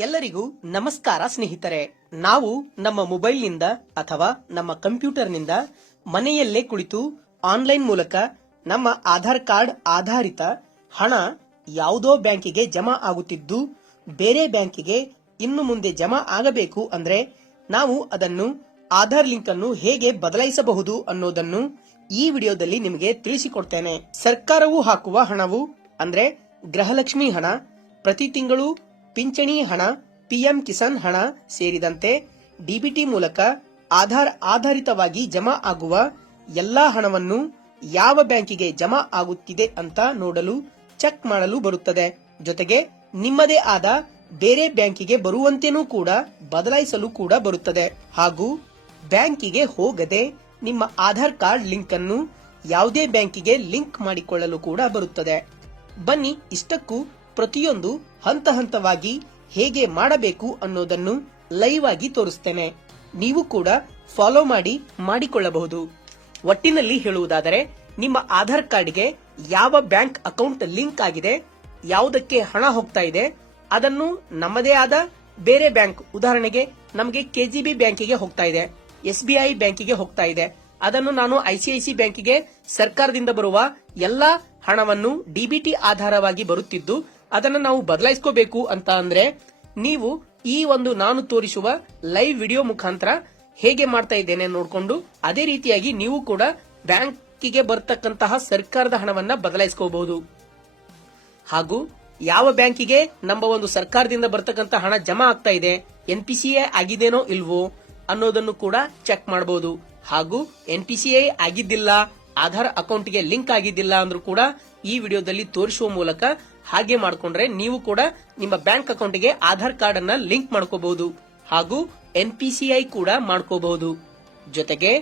ಎಲ್ಲರಿಗೂ ನಮಸ್ಕಾರ ಸ್ನೇಹಿತರೆ. ನಾವು ನಮ್ಮ ಮೊಬೈಲ್ನಿಂದ ಅಥವಾ ನಮ್ಮ ಕಂಪ್ಯೂಟರ್ನಿಂದ ಮನೆಯಲ್ಲೇ ಕುಳಿತು ಆನ್ಲೈನ್ ಮೂಲಕ ನಮ್ಮ ಆಧಾರ್ ಕಾರ್ಡ್ ಆಧಾರಿತ ಹಣ ಯಾವುದೋ ಬ್ಯಾಂಕಿಗೆ ಜಮಾ ಆಗುತ್ತಿದ್ದು ಬೇರೆ ಬ್ಯಾಂಕಿಗೆ ಇನ್ನು ಮುಂದೆ ಜಮಾ ಆಗಬೇಕು ಅಂದ್ರೆ ನಾವು ಅದನ್ನು ಆಧಾರ್ ಲಿಂಕ್ ಅನ್ನು ಹೇಗೆ ಬದಲಾಯಿಸಬಹುದು ಅನ್ನೋದನ್ನು ಈ ವಿಡಿಯೋದಲ್ಲಿ ನಿಮಗೆ ತಿಳಿಸಿಕೊಡ್ತೇನೆ. ಸರ್ಕಾರವು ಹಾಕುವ ಹಣವು ಅಂದ್ರೆ ಗೃಹಲಕ್ಷ್ಮಿ ಹಣ, ಪ್ರತಿ ತಿಂಗಳು ಪಿಂಚಣಿ ಹಣ, ಪಿಎಂ ಕಿಸಾನ್ ಹಣ ಸೇರಿದಂತೆ ಡಿಬಿಟಿ ಮೂಲಕ ಆಧಾರ್ ಆಧಾರಿತವಾಗಿ ಜಮಾ ಆಗುವ ಎಲ್ಲಾ ಹಣವನ್ನು ಯಾವ ಬ್ಯಾಂಕಿಗೆ ಜಮಾ ಆಗುತ್ತಿದೆ ಅಂತ ನೋಡಲು ಚೆಕ್ ಮಾಡಲು ಬರುತ್ತದೆ. ಜೊತೆಗೆ ನಿಮ್ಮದೇ ಆದ ಬೇರೆ ಬ್ಯಾಂಕಿಗೆ ಬರುವಂತೆನೂ ಕೂಡ ಬದಲಾಯಿಸಲು ಕೂಡ ಬರುತ್ತದೆ. ಹಾಗೂ ಬ್ಯಾಂಕಿಗೆ ಹೋಗದೆ ನಿಮ್ಮ ಆಧಾರ್ ಕಾರ್ಡ್ ಲಿಂಕ್ ಅನ್ನು ಯಾವುದೇ ಬ್ಯಾಂಕಿಗೆ ಲಿಂಕ್ ಮಾಡಿಕೊಳ್ಳಲು ಕೂಡ ಬರುತ್ತದೆ. ಬನ್ನಿ ಇಷ್ಟಕ್ಕೂ ಪ್ರತಿಯೊಂದು ಹಂತ ಹಂತವಾಗಿ ಹೇಗೆ ಮಾಡಬೇಕು ಅನ್ನೋದನ್ನು ಲೈವ್ ಆಗಿ ತೋರಿಸ್ತೇನೆ. ನೀವು ಕೂಡ ಫಾಲೋ ಮಾಡಿಕೊಳ್ಳಬಹುದು. ಒಟ್ಟಿನಲ್ಲಿ ಹೇಳುವುದಾದರೆ ನಿಮ್ಮ ಆಧಾರ್ ಕಾರ್ಡ್ಗೆ ಯಾವ ಬ್ಯಾಂಕ್ ಅಕೌಂಟ್ ಲಿಂಕ್ ಆಗಿದೆ, ಯಾವುದಕ್ಕೆ ಹಣ ಹೋಗ್ತಾ ಇದೆ, ಅದನ್ನು ನಮ್ಮದೇ ಆದ ಬೇರೆ ಬ್ಯಾಂಕ್, ಉದಾಹರಣೆಗೆ ನಮಗೆ ಕೆಜಿಬಿ ಬ್ಯಾಂಕಿಗೆ ಹೋಗ್ತಾ ಇದೆ, SBI ಬ್ಯಾಂಕಿಗೆ ಹೋಗ್ತಾ ಇದೆ, ಅದನ್ನು ನಾನು ICICI ಬ್ಯಾಂಕಿಗೆ ಸರ್ಕಾರದಿಂದ ಬರುವ ಎಲ್ಲಾ ಹಣವನ್ನು ಡಿಬಿಟಿ ಆಧಾರವಾಗಿ ಬರುತ್ತಿದ್ದು ಅದನ್ನು ನಾವು ಬದಲಾಯಿಸ್ಕೋಬೇಕು ಅಂತ ಅಂದ್ರೆ ನೀವು ಈ ಒಂದು ನಾನು ತೋರಿಸುವ ಲೈವ್ ವಿಡಿಯೋ ಮುಖಾಂತರ ಹೇಗೆ ಮಾಡ್ತಾ ಇದ್ದೇನೆ ನೋಡಿಕೊಂಡು ಅದೇ ರೀತಿಯಾಗಿ ನೀವು ಕೂಡ ಬ್ಯಾಂಕಿಗೆ ಬರ್ತಕ್ಕಂತಹ ಸರ್ಕಾರದ ಹಣವನ್ನ ಬದಲಾಯಿಸ್ಕೋಬಹುದು. ಹಾಗೂ ಯಾವ ಬ್ಯಾಂಕಿಗೆ ನಮ್ಮ ಒಂದು ಸರ್ಕಾರದಿಂದ ಬರ್ತಕ್ಕಂಥ ಹಣ ಜಮಾ ಆಗ್ತಾ ಇದೆ, NPCI ಆಗಿದೇನೋ ಇಲ್ವೋ ಅನ್ನೋದನ್ನು ಕೂಡ ಚೆಕ್ ಮಾಡಬಹುದು. ಹಾಗೂ NPCI ಆಗಿದ್ದಿಲ್ಲ, ಆಧಾರ್ ಅಕೌಂಟ್ಗೆ ಲಿಂಕ್ ಆಗಿದ್ದಿಲ್ಲ ಅಂದ್ರೂ ಕೂಡ ಈ ವಿಡಿಯೋದಲ್ಲಿ ತೋರಿಸುವ ಮೂಲಕ ಹಾಗೆ ಮಾಡ್ಕೊಂಡ್ರೆ ನೀವು ಕೂಡ ನಿಮ್ಮ ಬ್ಯಾಂಕ್ ಅಕೌಂಟ್ಗೆ ಆಧಾರ್ ಕಾರ್ಡ್ ಅನ್ನ ಲಿಂಕ್ ಮಾಡ್ಕೋಬಹುದು. ಹಾಗೂ NPCI ಕೂಡ ಮಾಡ್ಕೋಬಹುದು. ಜೊತೆಗೆ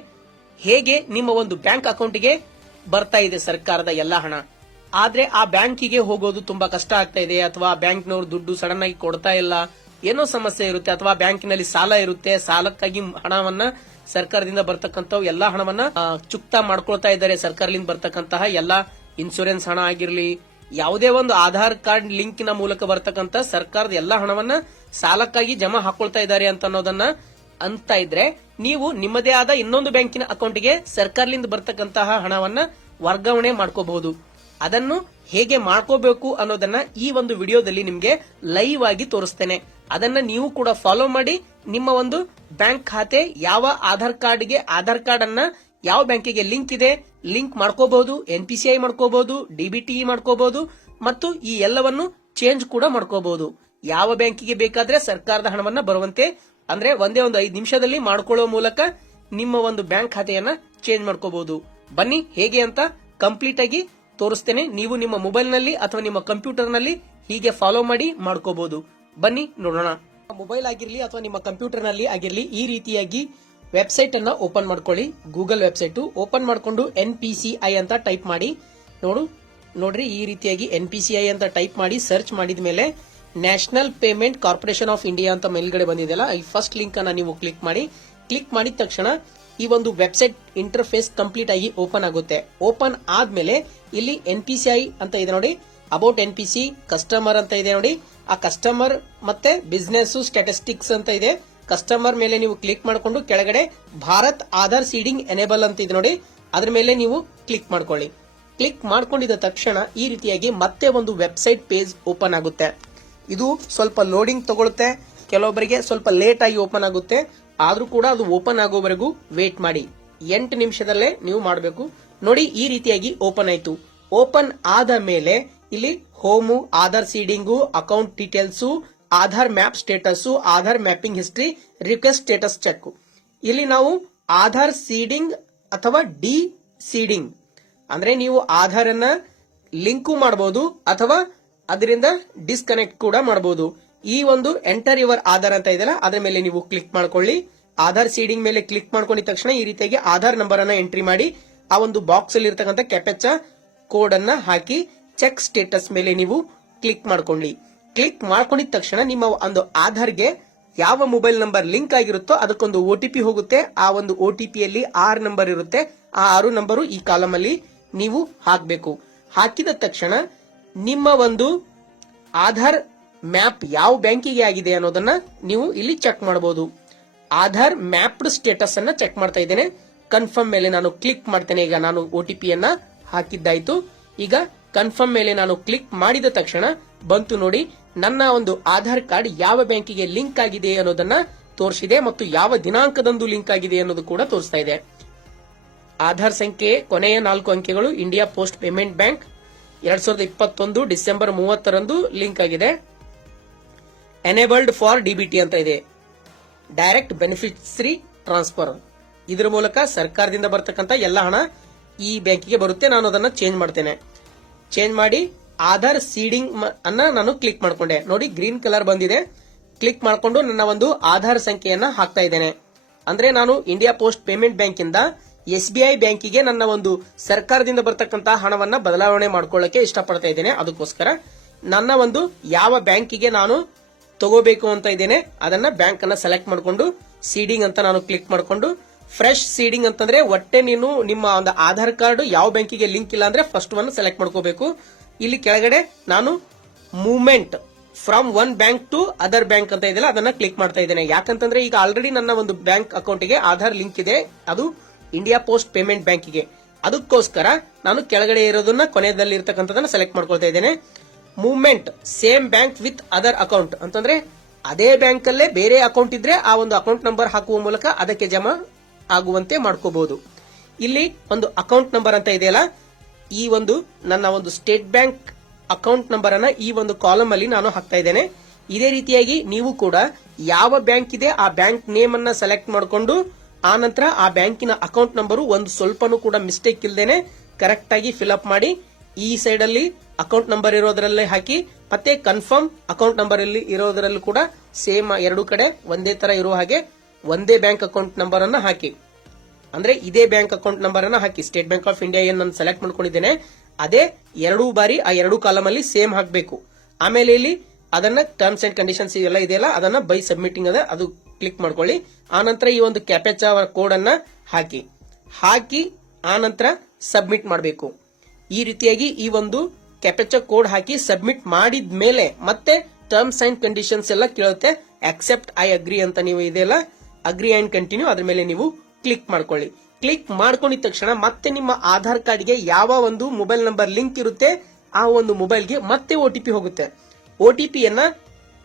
ಹೇಗೆ ನಿಮ್ಮ ಒಂದು ಬ್ಯಾಂಕ್ ಅಕೌಂಟ್ಗೆ ಬರ್ತಾ ಇದೆ ಸರ್ಕಾರದ ಎಲ್ಲಾ ಹಣ, ಆದ್ರೆ ಆ ಬ್ಯಾಂಕಿಗೆ ಹೋಗೋದು ತುಂಬಾ ಕಷ್ಟ ಆಗ್ತಾ ಇದೆ, ಅಥವಾ ಬ್ಯಾಂಕ್ನವರು ದುಡ್ಡು ಸಡನ್ ಆಗಿ ಕೊಡ್ತಾ ಇಲ್ಲ, ಏನೋ ಸಮಸ್ಯೆ ಇರುತ್ತೆ, ಅಥವಾ ಬ್ಯಾಂಕಿನಲ್ಲಿ ಸಾಲ ಇರುತ್ತೆ, ಸಾಲಕ್ಕಾಗಿ ಹಣವನ್ನ ಸರ್ಕಾರದಿಂದ ಬರ್ತಕ್ಕಂಥ ಎಲ್ಲಾ ಹಣವನ್ನ ಚುಕ್ತಾ ಮಾಡ್ಕೊಳ್ತಾ ಇದ್ದಾರೆ. ಸರ್ಕಾರದಿಂದ ಬರ್ತಕ್ಕಂತಹ ಎಲ್ಲಾ ಇನ್ಶೂರೆನ್ಸ್ ಹಣ ಆಗಿರ್ಲಿ, ಯಾವುದೇ ಒಂದು ಆಧಾರ್ ಕಾರ್ಡ್ ಲಿಂಕಿನ ಮೂಲಕ ಬರ್ತಕ್ಕಂಥ ಸರ್ಕಾರದ ಎಲ್ಲಾ ಹಣವನ್ನ ಸಾಲಕ್ಕಾಗಿ ಜಮಾ ಹಾಕೊಳ್ತಾ ಇದ್ದಾರೆ ಅಂತ ಅನ್ನೋದನ್ನ ಅಂತ ಇದ್ರೆ ನೀವು ನಿಮ್ಮದೇ ಆದ ಇನ್ನೊಂದು ಬ್ಯಾಂಕಿನ ಅಕೌಂಟ್ಗೆ ಸರ್ಕಾರದಿಂದ ಬರ್ತಕ್ಕಂತಹ ಹಣವನ್ನ ವರ್ಗಾವಣೆ ಮಾಡ್ಕೋಬಹುದು. ಅದನ್ನು ಹೇಗೆ ಮಾಡ್ಕೋಬೇಕು ಅನ್ನೋದನ್ನ ಈ ಒಂದು ವಿಡಿಯೋದಲ್ಲಿ ನಿಮ್ಗೆ ಲೈವ್ ಆಗಿ ತೋರಿಸ್ತೇನೆ. ಅದನ್ನ ನೀವು ಕೂಡ ಫಾಲೋ ಮಾಡಿ ನಿಮ್ಮ ಒಂದು ಬ್ಯಾಂಕ್ ಖಾತೆ ಯಾವ ಆಧಾರ್ ಕಾರ್ಡ್ಗೆ ಆಧಾರ್ ಕಾರ್ಡ್ ಅನ್ನ ಯಾವ ಬ್ಯಾಂಕಿಗೆ ಲಿಂಕ್ ಇದೆ ಲಿಂಕ್ ಮಾಡ್ಕೋಬಹುದು, NPCI ಮಾಡ್ಕೋಬಹುದು, DBT ಮಾಡ್ಕೋಬಹುದು, ಮತ್ತು ಈ ಎಲ್ಲವನ್ನು ಚೇಂಜ್ ಕೂಡ ಮಾಡ್ಕೋಬಹುದು. ಯಾವ ಬ್ಯಾಂಕಿಗೆ ಬೇಕಾದ್ರೆ ಸರ್ಕಾರದ ಹಣವನ್ನ ಬರುವಂತೆ ಅಂದ್ರೆ ಒಂದೇ ಒಂದು 5 ನಿಮಿಷದಲ್ಲಿ ಮಾಡ್ಕೊಳ್ಳೋ ಮೂಲಕ ನಿಮ್ಮ ಒಂದು ಬ್ಯಾಂಕ್ ಖಾತೆಯನ್ನ ಚೇಂಜ್ ಮಾಡ್ಕೋಬಹುದು. ಬನ್ನಿ ಹೇಗೆ ಅಂತ ಕಂಪ್ಲೀಟ್ ಆಗಿ ತೋರಿಸ್ತೇನೆ. ನೀವು ನಿಮ್ಮ ಮೊಬೈಲ್ ನಲ್ಲಿ ಅಥವಾ ನಿಮ್ಮ ಕಂಪ್ಯೂಟರ್ ನಲ್ಲಿ ಹೀಗೆ ಫಾಲೋ ಮಾಡ್ಕೋಬಹುದು. ಬನ್ನಿ ನೋಡೋಣ. ಮೊಬೈಲ್ ಆಗಿರ್ಲಿ ಅಥವಾ ನಿಮ್ಮ ಕಂಪ್ಯೂಟರ್ ನಲ್ಲಿ ಆಗಿರ್ಲಿ ಈ ರೀತಿಯಾಗಿ ವೆಬ್ಸೈಟ್ ಅನ್ನ ಓಪನ್ ಮಾಡ್ಕೊಳ್ಳಿ. ಗೂಗಲ್ ವೆಬ್ಸೈಟ್ ಓಪನ್ ಮಾಡ್ಕೊಂಡು NPCI ಅಂತ ಟೈಪ್ ಮಾಡಿ. ನೋಡ್ರಿ ಈ ರೀತಿಯಾಗಿ NPCI ಅಂತ ಟೈಪ್ ಮಾಡಿ ಸರ್ಚ್ ಮಾಡಿದ ಮೇಲೆ national payment corporation of India ಅಂತ ಮೇಲ್ಗಡೆ ಬಂದಿದೆಯಲ್ಲ, ಈ ಫಸ್ಟ್ ಲಿಂಕ್ ಅನ್ನ ನೀವು ಕ್ಲಿಕ್ ಮಾಡಿ. ಕ್ಲಿಕ್ ಮಾಡಿದ ತಕ್ಷಣ ಈ ಒಂದು ವೆಬ್ಸೈಟ್ ಇಂಟರ್ಫೇಸ್ ಕಂಪ್ಲೀಟ್ ಆಗಿ ಓಪನ್ ಆಗುತ್ತೆ. ಓಪನ್ ಆದ್ಮೇಲೆ ಇಲ್ಲಿ NPCI ಅಂತ ಇದೆ ನೋಡಿ, ಅಬೌಟ್ NPC, ಕಸ್ಟಮರ್ ಅಂತ ಇದೆ ನೋಡಿ. ಆ ಕಸ್ಟಮರ್ ಮತ್ತೆ ಬಿಸಿನೆಸ್ ಸ್ಟ್ಯಾಟಿಸ್ಟಿಕ್ಸ್ ಅಂತ ಇದೆ. ಕಸ್ಟಮರ್ ಮೇಲೆ ನೀವು ಕ್ಲಿಕ್ ಮಾಡಿಕೊಂಡು ಕೆಳಗಡೆ ಭಾರತ್ ಆಧಾರ್ ಸೀಡಿಂಗ್ ಎನೇಬಲ್ ಅಂತ ಇದೆ ನೋಡಿ, ಅದ್ರ ಮೇಲೆ ನೀವು ಕ್ಲಿಕ್ ಮಾಡ್ಕೊಳ್ಳಿ. ಕ್ಲಿಕ್ ಮಾಡ್ಕೊಂಡಿದ ತಕ್ಷಣ ಈ ರೀತಿಯಾಗಿ ಮತ್ತೆ ಒಂದು ವೆಬ್ಸೈಟ್ ಪೇಜ್ ಓಪನ್ ಆಗುತ್ತೆ. ಇದು ಸ್ವಲ್ಪ ಲೋಡಿಂಗ್ ತಗೊಳುತ್ತೆ, ಕೆಲವೊಬ್ಬರಿಗೆ ಸ್ವಲ್ಪ ಲೇಟ್ ಆಗಿ ಓಪನ್ ಆಗುತ್ತೆ. ಆದ್ರೂ ಕೂಡ ಅದು ಓಪನ್ ಆಗೋವರೆಗೂ ವೇಟ್ ಮಾಡಿ. 8 ನಿಮಿಷದಲ್ಲೇ ನೀವು ಮಾಡಬೇಕು. ನೋಡಿ ಈ ರೀತಿಯಾಗಿ ಓಪನ್ ಆಯ್ತು. ಓಪನ್ ಆದ ಮೇಲೆ ಇಲ್ಲಿ home, Aadhaar seeding, account details, Aadhaar map status, Aadhaar mapping history, request status check. ಇಲ್ಲಿ ನಾವು ಆಧಾರ್ ಸೀಡಿಂಗ್ ಅಥವಾ ಡಿ ಸೀಡಿಂಗ್ ಅಂದ್ರೆ ನೀವು ಆಧಾರ್ ಅನ್ನ ಲಿಂಕು ಮಾಡಬಹುದು ಅಥವಾ ಅದರಿಂದ ಡಿಸ್ಕನೆಕ್ಟ್ ಕೂಡ ಮಾಡಬಹುದು. ಈ ಒಂದು ಎಂಟರ್ ಯುವರ್ ಆಧಾರ್ ಅಂತ ಇದೆಯಲ್ಲ ಅದ್ರ ಮೇಲೆ ನೀವು ಕ್ಲಿಕ್ ಮಾಡ್ಕೊಳ್ಳಿ. ಆಧಾರ್ ಸೀಡಿಂಗ್ ಮೇಲೆ ಕ್ಲಿಕ್ ಮಾಡ್ಕೊಂಡಿದ ತಕ್ಷಣ ಈ ರೀತಿಯಾಗಿ ಆಧಾರ್ ನಂಬರ್ ಅನ್ನ ಎಂಟ್ರಿ ಮಾಡಿ ಆ ಒಂದು ಬಾಕ್ಸ್ ಅಲ್ಲಿ ಇರತಕ್ಕಂತ ಕ್ಯಾಪ್ಚಾ ಕೋಡ್ ಅನ್ನ ಹಾಕಿ ಚೆಕ್ ಸ್ಟೇಟಸ್ ಮೇಲೆ ನೀವು ಕ್ಲಿಕ್ ಮಾಡ್ಕೊಳ್ಳಿ. ಕ್ಲಿಕ್ ಮಾಡ್ಕೊಂಡಿದ ತಕ್ಷಣ ನಿಮ್ಮ ಒಂದು ಆಧಾರ್ಗೆ ಯಾವ ಮೊಬೈಲ್ ನಂಬರ್ ಲಿಂಕ್ ಆಗಿರುತ್ತೋ ಅದಕ್ಕೊಂದು OTP ಹೋಗುತ್ತೆ. ಆ ಒಂದು OTP ಯಲ್ಲಿ 6 ನಂಬರ್ ಇರುತ್ತೆ. ಆ 6 ನಂಬರು ಈ ಕಾಲಮ್ ಅಲ್ಲಿ ನೀವು ಹಾಕಬೇಕು. ಹಾಕಿದ ತಕ್ಷಣ ನಿಮ್ಮ ಒಂದು ಆಧಾರ್ ಮ್ಯಾಪ್ ಯಾವ ಬ್ಯಾಂಕಿಗೆ ಆಗಿದೆ ಅನ್ನೋದನ್ನ ನೀವು ಇಲ್ಲಿ ಚೆಕ್ ಮಾಡಬಹುದು. ಆಧಾರ್ ಮ್ಯಾಪ್ಡ್ ಸ್ಟೇಟಸ್ ಅನ್ನ ಚೆಕ್ ಮಾಡ್ತಾ ಇದ್ದೇನೆ. ಕನ್ಫರ್ಮ್ ಮೇಲೆ ನಾನು ಕ್ಲಿಕ್ ಮಾಡ್ತೇನೆ. ಈಗ ನಾನು OTP ಯನ್ನ ಹಾಕಿದ್ದಾಯ್ತು. ಈಗ ಕನ್ಫರ್ಮ್ ಮೇಲೆ ನಾನು ಕ್ಲಿಕ್ ಮಾಡಿದ ತಕ್ಷಣ ಬಂತು ನೋಡಿ, ನನ್ನ ಒಂದು ಆಧಾರ್ ಕಾರ್ಡ್ ಯಾವ ಬ್ಯಾಂಕಿಗೆ ಲಿಂಕ್ ಆಗಿದೆ ಅನ್ನೋದನ್ನ ತೋರಿಸಿದೆ ಮತ್ತು ಯಾವ ದಿನಾಂಕದಂದು ಲಿಂಕ್ ಆಗಿದೆ ಅನ್ನೋದು ಕೂಡ ತೋರಿಸ್ತಾ ಇದೆ. ಆಧಾರ್ ಸಂಖ್ಯೆ ಕೊನೆಯ 4 ಅಂಕೆಗಳು India post payment bank 2021 December 30ರಂದು ಲಿಂಕ್ ಆಗಿದೆ. ಎನೇಬಲ್ಡ್ ಫಾರ್ DBT ಅಂತ ಇದೆ, ಡೈರೆಕ್ಟ್ ಬೆನಿಫಿಷರಿ ಟ್ರಾನ್ಸ್ಫರ್. ಇದರ ಮೂಲಕ ಸರ್ಕಾರದಿಂದ ಬರ್ತಕ್ಕಂಥ ಎಲ್ಲ ಹಣ ಈ ಬ್ಯಾಂಕಿಗೆ ಬರುತ್ತೆ. ನಾನು ಅದನ್ನ ಚೇಂಜ್ ಮಾಡ್ತೇನೆ. ಚೇಂಜ್ ಮಾಡಿ ಆಧಾರ್ ಸೀಡಿಂಗ್ ಅನ್ನ ನಾನು ಕ್ಲಿಕ್ ಮಾಡ್ಕೊಂಡೆ. ನೋಡಿ ಗ್ರೀನ್ ಕಲರ್ ಬಂದಿದೆ. ಕ್ಲಿಕ್ ಮಾಡ್ಕೊಂಡು ನನ್ನ ಒಂದು ಆಧಾರ್ ಸಂಖ್ಯೆಯನ್ನ ಹಾಕ್ತಾ ಇದ್ದೇನೆ. ಅಂದ್ರೆ ನಾನು ಇಂಡಿಯಾ ಪೋಸ್ಟ್ ಪೇಮೆಂಟ್ ಬ್ಯಾಂಕ್ ಇಂದ SBI ಬ್ಯಾಂಕಿಗೆ ನನ್ನ ಒಂದು ಸರ್ಕಾರದಿಂದ ಬರ್ತಕ್ಕಂತ ಹಣವನ್ನ ಬದಲಾವಣೆ ಮಾಡ್ಕೊಳ್ಳಕ್ಕೆ ಇಷ್ಟಪಡ್ತಾ ಇದ್ದೇನೆ. ಅದಕ್ಕೋಸ್ಕರ ನನ್ನ ಒಂದು ಯಾವ ಬ್ಯಾಂಕಿಗೆ ನಾನು ತಗೋಬೇಕು ಅಂತ ಇದ್ದೇನೆ ಅದನ್ನ ಬ್ಯಾಂಕ್ ಅನ್ನ ಸೆಲೆಕ್ಟ್ ಮಾಡ್ಕೊಂಡು ಸೀಡಿಂಗ್ ಅಂತ ನಾನು ಕ್ಲಿಕ್ ಮಾಡ್ಕೊಂಡು, ಫ್ರೆಶ್ ಸೀಡಿಂಗ್ ಅಂತಂದ್ರೆ ಒಟ್ಟೆ ನೀನು ನಿಮ್ಮ ಒಂದು ಆಧಾರ್ ಕಾರ್ಡ್ ಯಾವ ಬ್ಯಾಂಕಿಗೆ ಲಿಂಕ್ ಇಲ್ಲ ಅಂದ್ರೆ ಫಸ್ಟ್ ಒನ್ ಸೆಲೆಕ್ಟ್ ಮಾಡ್ಕೋಬೇಕು. ಇಲ್ಲಿ ಕೆಳಗಡೆ ನಾನು movement from one bank to other bank ಅಂತ ಇದೆಯಲ್ಲ ಅದನ್ನ ಕ್ಲಿಕ್ ಮಾಡ್ತಾ ಇದ್ದೇನೆ. ಯಾಕಂತಂದ್ರೆ ಈಗ ಆಲ್ರೆಡಿ ನನ್ನ ಒಂದು ಬ್ಯಾಂಕ್ ಅಕೌಂಟ್ಗೆ ಆಧಾರ್ ಲಿಂಕ್ ಇದೆ, ಅದು ಇಂಡಿಯಾ ಪೋಸ್ಟ್ ಪೇಮೆಂಟ್ ಬ್ಯಾಂಕಿಗೆ. ಅದಕ್ಕೋಸ್ಕರ ನಾನು ಕೆಳಗಡೆ ಇರೋದನ್ನ ಕೊನೆಯಲ್ಲಿ ಇರತಕ್ಕಂಥದನ್ನ ಸೆಲೆಕ್ಟ್ ಮಾಡ್ಕೊಳ್ತಾ ಇದ್ದೇನೆ. Movement same bank with other account ಅಂತಂದ್ರೆ ಅದೇ ಬ್ಯಾಂಕ್ ಅಲ್ಲೇ ಬೇರೆ ಅಕೌಂಟ್ ಇದ್ರೆ ಆ ಒಂದು ಅಕೌಂಟ್ ನಂಬರ್ ಹಾಕುವ ಮೂಲಕ ಅದಕ್ಕೆ ಜಮಾ ಆಗುವಂತೆ ಮಾಡ್ಕೋಬಹುದು. ಇಲ್ಲಿ ಒಂದು ಅಕೌಂಟ್ ನಂಬರ್ ಅಂತ ಇದೆಯಲ್ಲ, ಈ ಒಂದು ನನ್ನ ಒಂದು ಸ್ಟೇಟ್ ಬ್ಯಾಂಕ್ ಅಕೌಂಟ್ ನಂಬರ್ ಅನ್ನ ಈ ಒಂದು ಕಾಲಮ್ ಅಲ್ಲಿ ನಾನು ಹಾಕ್ತಾ ಇದ್ದೇನೆ. ಇದೇ ರೀತಿಯಾಗಿ ನೀವು ಕೂಡ ಯಾವ ಬ್ಯಾಂಕ್ ಇದೆ ಆ ಬ್ಯಾಂಕ್ ನೇಮ್ ಅನ್ನ ಸೆಲೆಕ್ಟ್ ಮಾಡಿಕೊಂಡು ಆ ನಂತರ ಆ ಬ್ಯಾಂಕಿನ ಅಕೌಂಟ್ ನಂಬರು ಒಂದು ಸ್ವಲ್ಪನೂ ಕೂಡ ಮಿಸ್ಟೇಕ್ ಇಲ್ದೇನೆ ಕರೆಕ್ಟ್ ಆಗಿ ಫಿಲ್ಅಪ್ ಮಾಡಿ ಈ ಸೈಡ್ ಅಲ್ಲಿ ಅಕೌಂಟ್ ನಂಬರ್ ಇರೋದ್ರಲ್ಲೇ ಹಾಕಿ, ಮತ್ತೆ ಕನ್ಫರ್ಮ್ ಅಕೌಂಟ್ ನಂಬರ್ ಅಲ್ಲಿ ಇರೋದ್ರಲ್ಲೂ ಕೂಡ ಸೇಮ್ ಎರಡು ಕಡೆ ಒಂದೇ ತರ ಇರೋ ಹಾಗೆ ಒಂದೇ ಬ್ಯಾಂಕ್ ಅಕೌಂಟ್ ನಂಬರ್ ಅನ್ನ ಹಾಕಿ. ಅಂದ್ರೆ ಇದೇ ಬ್ಯಾಂಕ್ ಅಕೌಂಟ್ ನಂಬರ್ ಅನ್ನ ಹಾಕಿ. ಸ್ಟೇಟ್ ಬ್ಯಾಂಕ್ ಆಫ್ ಇಂಡಿಯಾ ಏನ್ ನಾನು ಸೆಲೆಕ್ಟ್ ಮಾಡ್ಕೊಂಡಿದ್ದೇನೆ ಅದೇ ಎರಡೂ ಬಾರಿ ಆ ಎರಡು ಕಾಲಮ್ ಅಲ್ಲಿ ಸೇಮ್ ಹಾಕಬೇಕು. ಆಮೇಲೆ ಇಲ್ಲಿ ಅದನ್ನ ಟರ್ಮ್ಸ್ ಅಂಡ್ ಕಂಡೀಷನ್ಸ್ ಎಲ್ಲ ಇದೆಯಲ್ಲ ಅದನ್ನ ಬೈ ಸಬ್ಮಿಟಿಂಗ್ ಅದ ಅದು ಕ್ಲಿಕ್ ಮಾಡ್ಕೊಳ್ಳಿ. ಆನಂತರ ಈ ಒಂದು ಕ್ಯಾಪೆಚಾ ಕೋಡ್ ಅನ್ನ ಹಾಕಿ ಆನಂತರ ಸಬ್ಮಿಟ್ ಮಾಡಬೇಕು. ಈ ರೀತಿಯಾಗಿ ಈ ಒಂದು ಕ್ಯಾಪೆಚಾ ಕೋಡ್ ಹಾಕಿ ಸಬ್ಮಿಟ್ ಮಾಡಿದ ಮೇಲೆ ಮತ್ತೆ ಟರ್ಮ್ಸ್ ಅಂಡ್ ಕಂಡೀಷನ್ಸ್ ಎಲ್ಲ ಕೇಳುತ್ತೆ. ಅಕ್ಸೆಪ್ಟ್ ಐ ಅಗ್ರಿ ಅಂತ ನೀವು ಇದೆಲ್ಲ ಅಗ್ರಿ ಅಂಡ್ ಕಂಟಿನ್ಯೂ ಅದ್ರ ಮೇಲೆ ನೀವು ಕ್ಲಿಕ್ ಮಾಡ್ಕೊಳ್ಳಿ. ಕ್ಲಿಕ್ ಮಾಡ್ಕೊಂಡಿದ ತಕ್ಷಣ ಮತ್ತೆ ನಿಮ್ಮ ಆಧಾರ್ ಕಾರ್ಡ್ಗೆ ಯಾವ ಒಂದು ಮೊಬೈಲ್ ನಂಬರ್ ಲಿಂಕ್ ಇರುತ್ತೆ ಆ ಒಂದು ಮೊಬೈಲ್ಗೆ ಮತ್ತೆ OTP ಹೋಗುತ್ತೆ. OTP ಯನ್ನ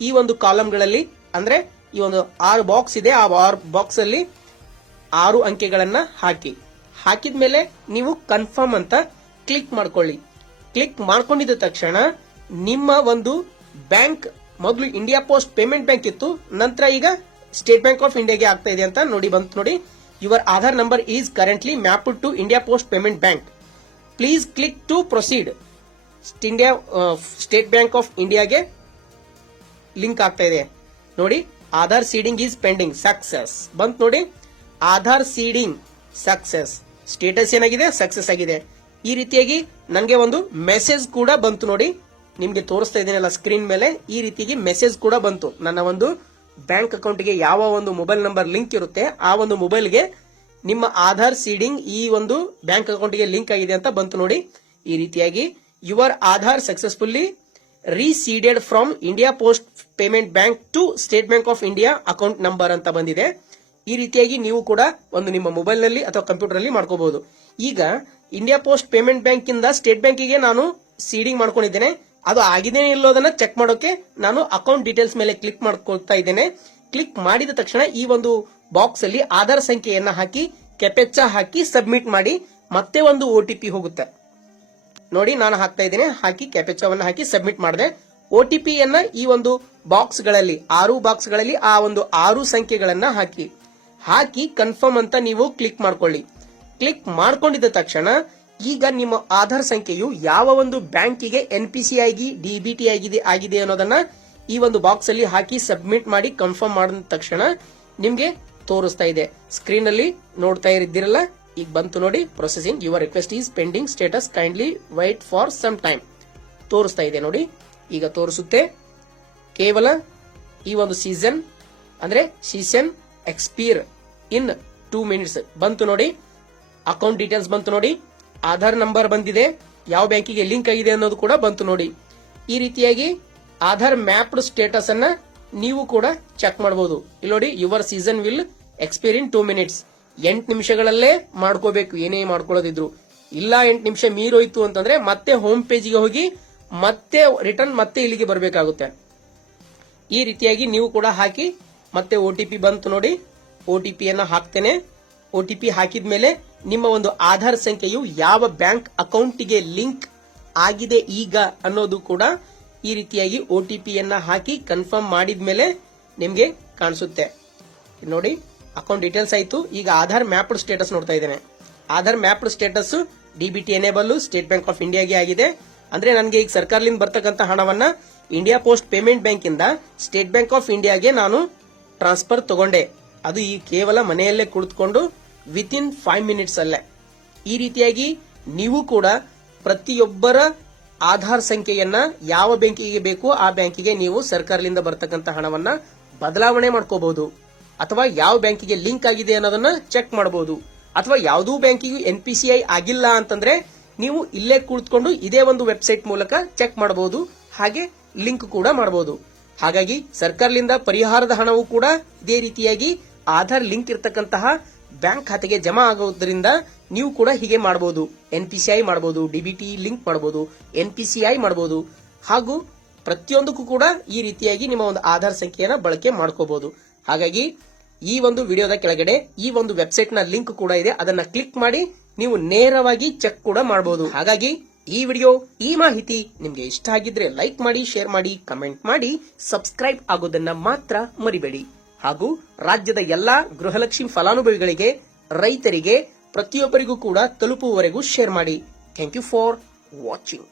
ಈ ಒಂದು ಕಾಲಮ್ಗಳಲ್ಲಿ ಅಂದ್ರೆ ಈ ಒಂದು 6 ಬಾಕ್ಸ್ ಇದೆ, ಆ 6 ಬಾಕ್ಸ್ ಅಲ್ಲಿ 6 ಅಂಕೆಗಳನ್ನ ಹಾಕಿದ್ಮೇಲೆ ನೀವು ಕನ್ಫರ್ಮ್ ಅಂತ ಕ್ಲಿಕ್ ಮಾಡ್ಕೊಳ್ಳಿ. ಕ್ಲಿಕ್ ಮಾಡ್ಕೊಂಡಿದ ತಕ್ಷಣ ನಿಮ್ಮ ಒಂದು ಬ್ಯಾಂಕ್ ಮೊದಲು ಇಂಡಿಯಾ ಪೋಸ್ಟ್ ಪೇಮೆಂಟ್ ಬ್ಯಾಂಕ್ ಇತ್ತು, ನಂತರ ಈಗ ಸ್ಟೇಟ್ ಬ್ಯಾಂಕ್ ಆಫ್ ಇಂಡಿಯಾಗೆ ಆಗ್ತಾ ಇದೆ ಅಂತ ಬಂತು ನೋಡಿ. Your Aadhaar number is currently mapped to India post payment bank. Please click to proceed. State bank of ಇಂಡಿಯಾಗೆ ಲಿಂಕ್ ಆಗ್ತಾ ಇದೆ ನೋಡಿ. Aadhaar seeding is pending, success ಬಂತು ನೋಡಿ. ಆಧಾರ್ ಸೀಡಿಂಗ್ ಸಕ್ಸಸ್, ಸ್ಟೇಟಸ್ ಏನಾಗಿದೆ ಸಕ್ಸಸ್ ಆಗಿದೆ. ಈ ರೀತಿಯಾಗಿ ನನಗೆ ಒಂದು ಮೆಸೇಜ್ ಕೂಡ ಬಂತು ನೋಡಿ, ನಿಮ್ಗೆ ತೋರಿಸ್ತಾ ಇದ್ದೀನಲ್ಲ ಸ್ಕ್ರೀನ್ ಮೇಲೆ. ಈ ರೀತಿಯಾಗಿ ಮೆಸೇಜ್ ಕೂಡ ಬಂತು. ನನ್ನ ಒಂದು ಬ್ಯಾಂಕ್ ಅಕೌಂಟ್ಗೆ ಯಾವ ಒಂದು ಮೊಬೈಲ್ ನಂಬರ್ ಲಿಂಕ್ ಇರುತ್ತೆ ಆ ಒಂದು ಮೊಬೈಲ್ಗೆ ನಿಮ್ಮ ಆಧಾರ್ ಸೀಡಿಂಗ್ ಈ ಒಂದು ಬ್ಯಾಂಕ್ ಅಕೌಂಟ್ಗೆ ಲಿಂಕ್ ಆಗಿದೆ ಅಂತ ಬಂತು ನೋಡಿ. ಈ ರೀತಿಯಾಗಿ your Aadhaar successfully reseeded from India post payment bank to state bank of India account number ಅಂತ ಬಂದಿದೆ. ಈ ರೀತಿಯಾಗಿ ನೀವು ಕೂಡ ಒಂದು ನಿಮ್ಮ ಮೊಬೈಲ್ ನಲ್ಲಿ ಅಥವಾ ಕಂಪ್ಯೂಟರ್ ಅಲ್ಲಿ ಮಾಡ್ಕೋಬಹುದು. ಈಗ ಇಂಡಿಯಾ ಪೋಸ್ಟ್ ಪೇಮೆಂಟ್ ಬ್ಯಾಂಕ್ ಇಂದ ಸ್ಟೇಟ್ ಬ್ಯಾಂಕಿಗೆ ನಾನು ಸೀಡಿಂಗ್ ಮಾಡ್ಕೊಂಡಿದ್ದೇನೆ, ಅದು ಆಗಿದೆ ಇಲ್ಲೋದನ್ನ ಚೆಕ್ ಮಾಡೋಕೆ ನಾನು ಅಕೌಂಟ್ ಡೀಟೇಲ್ಸ್ ಮೇಲೆ ಕ್ಲಿಕ್ ಮಾಡ್ಕೊಳ್ತಾ ಇದ್ದೇನೆ. ಕ್ಲಿಕ್ ಮಾಡಿದ ತಕ್ಷಣ ಈ ಒಂದು ಬಾಕ್ಸ್ ಅಲ್ಲಿ ಆಧಾರ್ ಸಂಖ್ಯೆಯನ್ನ ಹಾಕಿ ಕ್ಯಾಪೆಚಾ ಹಾಕಿ ಸಬ್ಮಿಟ್ ಮಾಡಿ ಮತ್ತೆ ಒಂದು OTP ಹೋಗುತ್ತೆ ನೋಡಿ. ನಾನು ಹಾಕ್ತಾ ಇದ್ದೇನೆ, ಹಾಕಿ ಕ್ಯಾಪೆಚಾವನ್ನ ಹಾಕಿ ಸಬ್ಮಿಟ್ ಮಾಡಿದೆ. OTP ಯನ್ನ ಈ ಒಂದು ಬಾಕ್ಸ್ ಗಳಲ್ಲಿ 6 ಬಾಕ್ಸ್ ಗಳಲ್ಲಿ ಆ ಒಂದು 6 ಸಂಖ್ಯೆಗಳನ್ನ ಹಾಕಿ ಕನ್ಫರ್ಮ್ ಅಂತ ನೀವು ಕ್ಲಿಕ್ ಮಾಡ್ಕೊಳ್ಳಿ. ಕ್ಲಿಕ್ ಮಾಡ್ಕೊಂಡಿದ್ದ ತಕ್ಷಣ ಈಗ ನಿಮ್ಮ ಆಧಾರ್ ಸಂಖ್ಯೆಯು ಯಾವ ಒಂದು ಬ್ಯಾಂಕಿಗೆ NPC ಆಗಿ DBT ಆಗಿದೆ ಅನ್ನೋದನ್ನ ಈ ಒಂದು ಬಾಕ್ಸ್ ಅಲ್ಲಿ ಹಾಕಿ ಸಬ್ಮಿಟ್ ಮಾಡಿ ಕನ್ಫರ್ಮ್ ಮಾಡಿದ ತಕ್ಷಣ ನಿಮ್ಗೆ ತೋರಿಸ್ತಾ ಇದೆ. ಸ್ಕ್ರೀನ್ ಅಲ್ಲಿ ನೋಡ್ತಾ ಇದ್ದೀರಲ್ಲ, ಈಗ ಬಂತು ನೋಡಿ processing. Your request is pending status, kindly wait for some time ತೋರಿಸ್ತಾ ಇದೆ ನೋಡಿ. ಈಗ ತೋರಿಸುತ್ತೆ. ಕೇವಲ ಈ ಒಂದು ಸೀಸನ್ ಎಕ್ಸ್ಪೈರ್ ಇನ್ 2 ಮಿನಿಟ್ಸ್ ಬಂತು ನೋಡಿ. ಅಕೌಂಟ್ ಡೀಟೇಲ್ಸ್ ಬಂತು ನೋಡಿ, ಆಧಾರ್ ನಂಬರ್ ಬಂದಿದೆ, ಯಾವ ಬ್ಯಾಂಕಿಗೆ ಲಿಂಕ್ ಆಗಿದೆ ಅನ್ನೋದು ಕೂಡ ಬಂತು ನೋಡಿ. ಈ ರೀತಿಯಾಗಿ ಆಧಾರ್ ಮ್ಯಾಪ್ಡ್ ಸ್ಟೇಟಸ್ ಅನ್ನ ನೀವು ಕೂಡ ಚೆಕ್ ಮಾಡಬಹುದು. ಇಲ್ಲಿ ನೋಡಿ, your season will expire in 2 minutes. 8 ನಿಮಿಷಗಳಲ್ಲೇ ಮಾಡ್ಕೋಬೇಕು, ಏನೇ ಮಾಡ್ಕೊಳ್ಳೋದಿದ್ರು. ಇಲ್ಲ 8 ನಿಮಿಷ ಮೀರೋಯ್ತು ಅಂತಂದ್ರೆ ಮತ್ತೆ ಹೋಮ್ ಪೇಜ್ಗೆ ಹೋಗಿ ಮತ್ತೆ ರಿಟರ್ನ್ ಮತ್ತೆ ಇಲ್ಲಿಗೆ ಬರಬೇಕಾಗುತ್ತೆ. ಈ ರೀತಿಯಾಗಿ ನೀವು ಕೂಡ ಹಾಕಿ. ಮತ್ತೆ OTP ಬಂತು ನೋಡಿ, OTP ಅನ್ನ ಹಾಕ್ತೇನೆ. OTP ಹಾಕಿದ್ಮೇಲೆ ನಿಮ್ಮ ಒಂದು ಆಧಾರ್ ಸಂಖ್ಯೆಯು ಯಾವ ಬ್ಯಾಂಕ್ ಅಕೌಂಟ್ಗೆ ಲಿಂಕ್ ಆಗಿದೆ ಈಗ ಅನ್ನೋದು ಕೂಡ ಈ ರೀತಿಯಾಗಿ OTP ಅನ್ನ ಹಾಕಿ ಕನ್ಫರ್ಮ್ ಮಾಡಿದ್ಮೇಲೆ ನಿಮ್ಗೆ ಕಾಣಿಸುತ್ತೆ. ನೋಡಿ, ಅಕೌಂಟ್ ಡೀಟೇಲ್ಸ್ ಆಯ್ತು. ಈಗ ಆಧಾರ್ ಮ್ಯಾಪ್ಡ್ ಸ್ಟೇಟಸ್ ನೋಡ್ತಾ ಇದ್ದೇನೆ. Aadhaar mapped status DBT enable state bank of ಇಂಡಿಯಾಗೆ ಆಗಿದೆ. ಅಂದ್ರೆ ನನಗೆ ಈಗ ಸರ್ಕಾರದಿಂದ ಬರ್ತಕ್ಕಂಥ ಹಣವನ್ನ ಇಂಡಿಯಾ ಪೋಸ್ಟ್ ಪೇಮೆಂಟ್ ಬ್ಯಾಂಕ್ ಇಂದ ಸ್ಟೇಟ್ ಬ್ಯಾಂಕ್ ಆಫ್ ಇಂಡಿಯಾಗೆ ನಾನು ಟ್ರಾನ್ಸ್ಫರ್ ತಗೊಂಡೆ. ಅದು ಈ ಕೇವಲ ಮನೆಯಲ್ಲೇ ಕುಳಿತುಕೊಂಡು ವಿತಿನ್ 5 minutes ಅಲ್ಲೇ. ಈ ರೀತಿಯಾಗಿ ನೀವು ಕೂಡ ಪ್ರತಿಯೊಬ್ಬರ ಆಧಾರ್ ಸಂಖ್ಯೆಯನ್ನ ಯಾವ ಬ್ಯಾಂಕಿಗೆ ಬೇಕು ಆ ಬ್ಯಾಂಕಿಗೆ ನೀವು ಸರ್ಕಾರದಿಂದ ಬರ್ತಕ್ಕಂಥ ಹಣವನ್ನ ಬದಲಾವಣೆ ಮಾಡ್ಕೋಬಹುದು, ಅಥವಾ ಯಾವ ಬ್ಯಾಂಕಿಗೆ ಲಿಂಕ್ ಆಗಿದೆ ಅನ್ನೋದನ್ನ ಚೆಕ್ ಮಾಡಬಹುದು. ಅಥವಾ ಯಾವುದೂ ಬ್ಯಾಂಕಿಗೂ NPCI ಆಗಿಲ್ಲ ಅಂತಂದ್ರೆ ನೀವು ಇಲ್ಲೇ ಕುಳಿತುಕೊಂಡು ಇದೇ ಒಂದು ವೆಬ್ಸೈಟ್ ಮೂಲಕ ಚೆಕ್ ಮಾಡಬಹುದು, ಹಾಗೆ ಲಿಂಕ್ ಕೂಡ ಮಾಡಬಹುದು. ಹಾಗಾಗಿ ಸರ್ಕಾರದಿಂದ ಪರಿಹಾರದ ಹಣವು ಕೂಡ ಇದೇ ರೀತಿಯಾಗಿ ಆಧಾರ್ ಲಿಂಕ್ ಇರತಕ್ಕಂತಹ ಬ್ಯಾಂಕ್ ಖಾತೆಗೆ ಜಮಾ ಆಗೋದ್ರಿಂದ ನೀವು ಕೂಡ ಹೀಗೆ ಮಾಡಬಹುದು. NPCI ಮಾಡಬಹುದು, DBT ಲಿಂಕ್ ಮಾಡಬಹುದು, NPCI ಮಾಡಬಹುದು, ಹಾಗೂ ಪ್ರತಿಯೊಂದಕ್ಕೂ ಕೂಡ ಈ ರೀತಿಯಾಗಿ ನಿಮ್ಮ ಒಂದು ಆಧಾರ್ ಸಂಖ್ಯೆಯನ್ನ ಬಳಕೆ ಮಾಡ್ಕೋಬಹುದು. ಹಾಗಾಗಿ ಈ ಒಂದು ವಿಡಿಯೋದ ಕೆಳಗಡೆ ಈ ಒಂದು ವೆಬ್ಸೈಟ್ ನ ಲಿಂಕ್ ಕೂಡ ಇದೆ, ಅದನ್ನ ಕ್ಲಿಕ್ ಮಾಡಿ ನೀವು ನೇರವಾಗಿ ಚೆಕ್ ಕೂಡ ಮಾಡಬಹುದು. ಹಾಗಾಗಿ ಈ ವಿಡಿಯೋ, ಈ ಮಾಹಿತಿ ನಿಮ್ಗೆ ಇಷ್ಟ ಆಗಿದ್ರೆ ಲೈಕ್ ಮಾಡಿ, ಶೇರ್ ಮಾಡಿ, ಕಮೆಂಟ್ ಮಾಡಿ, ಸಬ್ಸ್ಕ್ರೈಬ್ ಆಗೋದನ್ನ ಮಾತ್ರ ಮರಿಬೇಡಿ. ಹಾಗೂ ರಾಜ್ಯದ ಎಲ್ಲಾ ಗೃಹಲಕ್ಷ್ಮಿ ಫಲಾನುಭವಿಗಳಿಗೆ, ರೈತರಿಗೆ, ಪ್ರತಿಯೊಬ್ಬರಿಗೂ ಕೂಡ ತಲುಪುವವರೆಗೂ ಶೇರ್ ಮಾಡಿ. Thank you for watching.